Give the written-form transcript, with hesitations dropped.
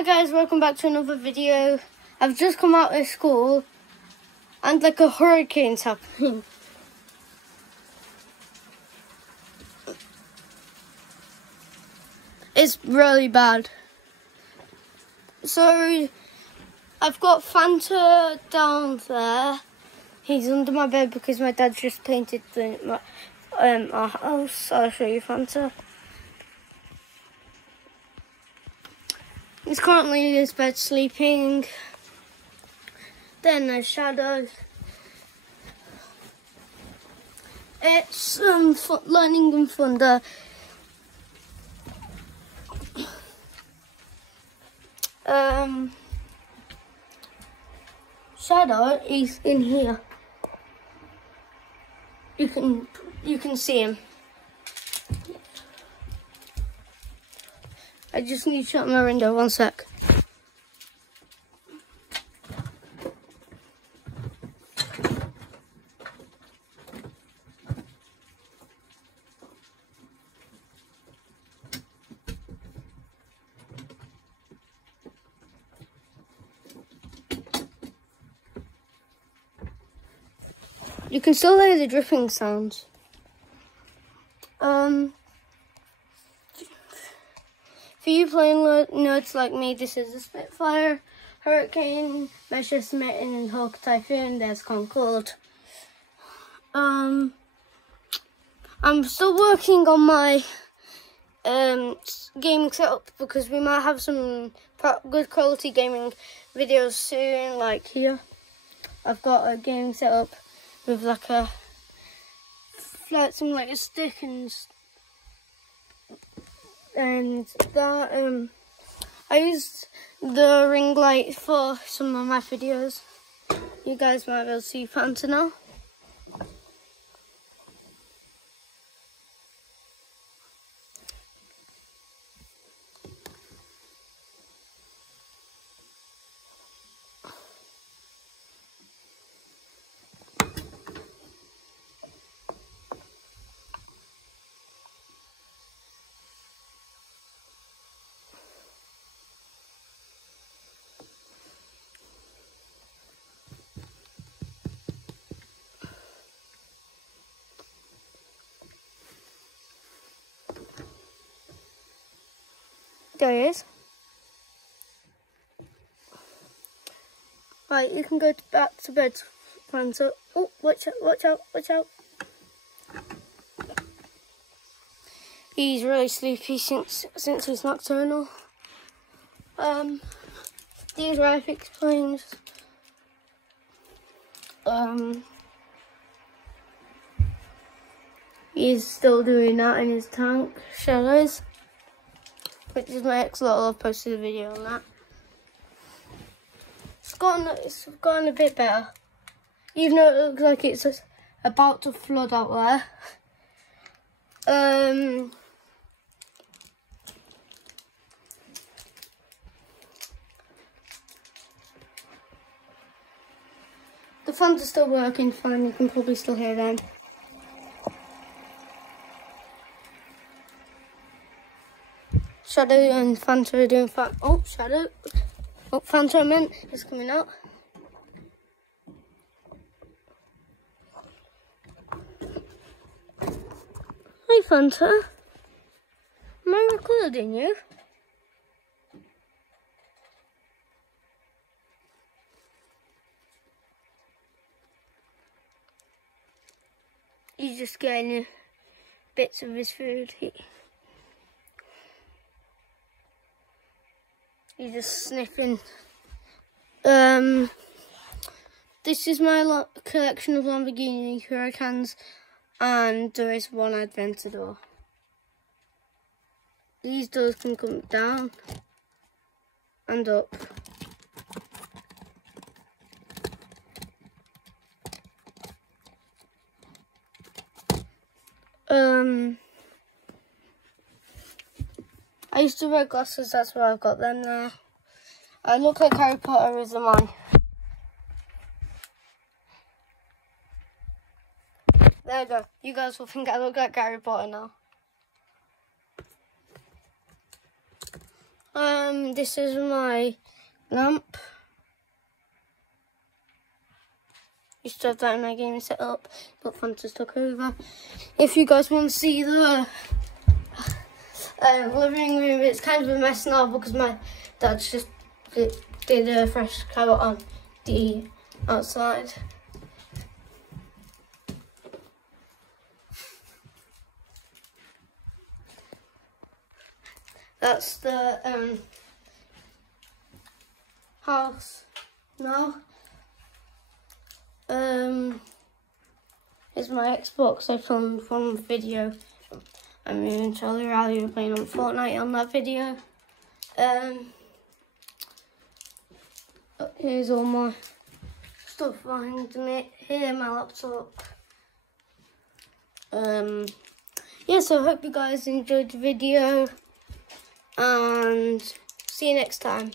Hi guys, welcome back to another video. I've just come out of school and like a hurricane's happening. It's really bad. So I've got Fanta down there. He's under my bed because my dad just painted our house. I'll show you Fanta. He's currently in his bed sleeping. Then there's Shadow. It's lightning and thunder. Shadow is in here. You can see him. I just need to shut my window, one sec. You can still hear the dripping sounds. For you playing nerds like me, this is a Spitfire, Hurricane, Measure Smitten, and Hawk Typhoon. There's Concord. I'm still working on my gaming setup because we might have some good quality gaming videos soon. Like here, I've got a gaming setup with like a flight simulator stick and that I used the ring light for some of my videos. You guys might be able to see Fanta now. There he is. Right, you can go back to bed, Fanta. Oh, watch out, watch out, watch out. He's really sleepy since he's nocturnal. These graphics planes. He's still doing that in his tank. Shadows. Which is my ex-little, I've posted a video on that. It's gotten a bit better. Even though it looks like it's about to flood out there. The fans are still working fine, you can probably still hear them. Shadow and Fanta are doing fine. Oh, Shadow. Oh, Fanta I meant is coming out. Hi, Fanta. Am I recording you? He's just getting bits of his food. He's just sniffing. This is my collection of Lamborghini Hurricanes, and there is one Aventador. These doors can come down and up. I used to wear glasses, that's why I've got them there. I look like Harry Potter as a man. There you go. You guys will think I look like Harry Potter now. This is my lamp. Used to have that in my gaming setup, but Fanta's took over. If you guys want to see the living room, it's kind of a mess now because my dad's just did a fresh carrot on the outside. That's the house now. It's my Xbox. I filmed one video. Me and Charlie Riley were playing on Fortnite on that video. Here's all my stuff behind me. Here, my laptop. Yeah, so I hope you guys enjoyed the video, and see you next time.